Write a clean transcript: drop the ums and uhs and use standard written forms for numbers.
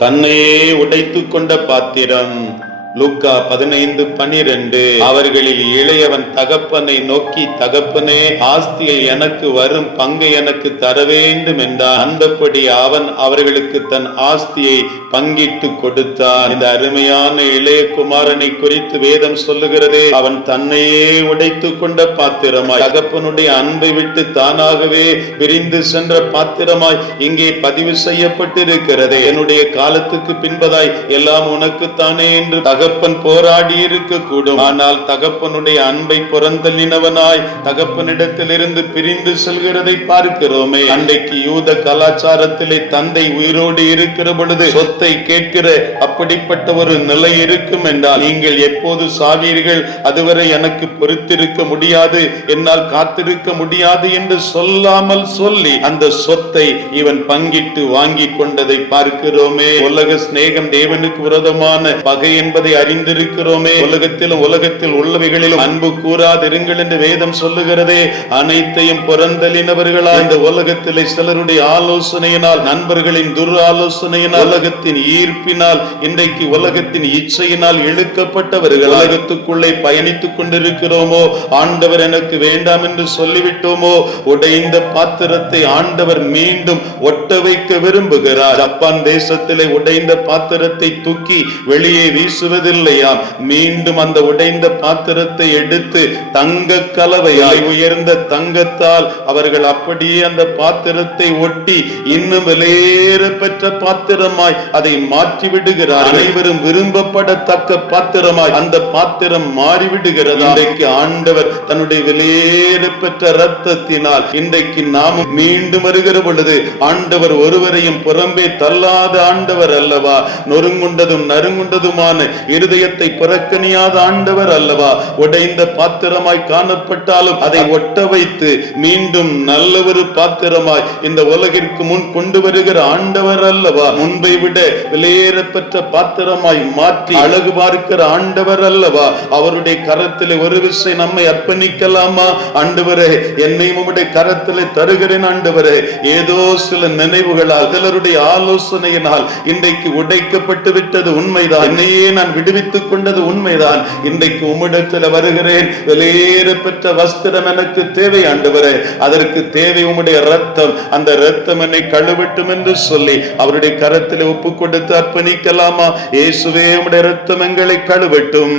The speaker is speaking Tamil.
தன்னையே உடைத்துக் கொண்ட பாத்திரம். லூக்கா 15:12. அவர்களில் இளையவன் தகப்பனை நோக்கி, தகப்பனே, ஆஸ்தியில் எனக்கு வரும் பங்கை எனக்கு தர வேண்டும் என்றான். அந்தபடி அவன் அவர்களுக்கு தன் ஆஸ்தியை பங்கிட்டு கொடுத்தான். இந்த அருமையான இளைய குமாரனை குறித்து வேதம் சொல்லுகிறது, அவன் தன்னையே உடைத்துக் கொண்ட பாத்திரமாய், தகப்பனுடைய அன்பை விட்டு தானாகவே விரிந்து சென்ற பாத்திரமாய் இங்கே பதிவு செய்யப்பட்டிருக்கிறது. என்னுடைய காலத்துக்கு பின்பதாய் எல்லாம் உனக்குத்தானே என்று தகப்பன் போராடி இருக்க கூடும். ஆனால் தகப்பனுடைய அன்பை புறந்தள்ளினவனாய் தகப்பனிடத்திலிருந்து பிரிந்து செல்கிறதை பார்க்கிறோமே. அன்றைக்கு யூத கலாச்சாரத்திலே தந்தை உயிரோடு இருக்கிற பொழுது சொத்தை கேட்கிற அப்படிப்பட்ட ஒரு நிலை இருக்கும் என்றால், நீங்கள் எப்போது சாவீர்கள், அதுவரை எனக்கு பொறுத்திருக்க முடியாது, என்னால் காத்திருக்க முடியாது என்று சொல்லாமல் சொல்லி அந்த சொத்தை இவன் பங்கிட்டு வாங்கி கொண்டதை பார்க்கிறோமே. உலக சிநேகம் தேவனுக்கு விரோதமான பகை என்பதை அறிந்திருக்கிறோமே. உலகத்தில் உள்ளவைகளிலும் அன்பு கூறாதிருங்கள் என்று வேதம் சொல்லுகிறதே. அனைத்தையும் புறந்தள்ளினவர்களா இந்த உலகத்திலே சிலருடைய ஆலோசனையினால், நண்பர்களின் துர் ஆலோசனையினால், உலகத்தின் ஈர்ப்பினால், இன்றைக்கு உலகத்தின் இச்சையினால் இழுக்கப்பட்டவர்கள் உலகத்துக்குள்ளே பயணித்துக் கொண்டிருக்கிறோமோ? ஆண்டவர் எனக்கு வேண்டாம் என்று சொல்லிவிட்டோமோ? உடைந்த பாத்திரத்தை ஆண்டவர் மீண்டும் ஒட்ட வைக்க விரும்புகிறார். ஜப்பான் தேசத்திலே உடைந்த பாத்திரத்தை தூக்கி வெளியே வீசுவதில்லையா? மீண்டும் அந்த உடைந்த பாத்திரத்தை எடுத்து தங்க கலவையாய் உயர்ந்த தங்கத்தால் அவர்கள் அப்படியே அந்த பாத்திரத்தை ஒட்டி இன்னும் வெளியேற பெற்ற பாத்திரமாய் அதை மாற்றி விடுகிறார். அனைவரும் விரும்பப்படத்தக்க பாத்திரமாய் அந்த பாத்திரம் மாறிவிடுகிறது. இன்றைக்கு ஆண்டவர் தன்னுடைய வெளியேற பெற்ற இரத்தத்தினால் இன்றைக்கு நாமும் மீண்டும் வருகிற பொழுது ஆண்டவர் ஒருவரையும் புறம்பே தள்ளாத ஆண்டவர் அல்லவா? நொறுங்குண்டதும் நறுங்குண்டதுமான இருதயத்தை புறக்கணியாத ஆண்டவர் அல்லவா? உடைந்த பாத்திரமாய் காணப்பட்டாலும் அதை ஒட்ட வைத்து மீண்டும் நல்ல ஒரு பாத்திரமாய் இந்த உலகிற்கு முன் கொண்டு வருகிற ஆண்டவர் அல்லவா? முன்பை விட வெளியேறப்பெற்ற பாத்திரமாய் மாற்றி அழகு பார்க்கிற ஆண்டவர் அல்லவா? அவருடைய கரத்திலே ஒரு விசை நம்மை அர்ப்பணிக்கலாமா? ஆண்டவரே, என்னை உம்முடைய கரத்திலே தருகிறேன் ஆண்டவரே. ஏதோ சில நினைவுகளால், சிலருடைய ஆலோசனையினால் இன்றைக்கு உடைக்கப்பட்டு விட்டது உண்மைதான். என்னையே நான் விடுவித்துக் கொண்டது உண்மைதான். இன்றைக்கு உம்மிடத்தில் வருகிறேன். வெளியேற பெற்ற வஸ்திரம் எனக்கு தேவை ஆண்டவரே. அதற்கு தேவை உம்முடைய இரத்தம். அந்த இரத்தம் என்னை கழுவட்டும் என்று சொல்லி அவருடைய கரத்தில் ஒப்பு கொடுத்து அர்ப்பணிக்கலாமா? இயேசுவே, உம்முடைய இரத்தம் எங்களை கழுவட்டும்.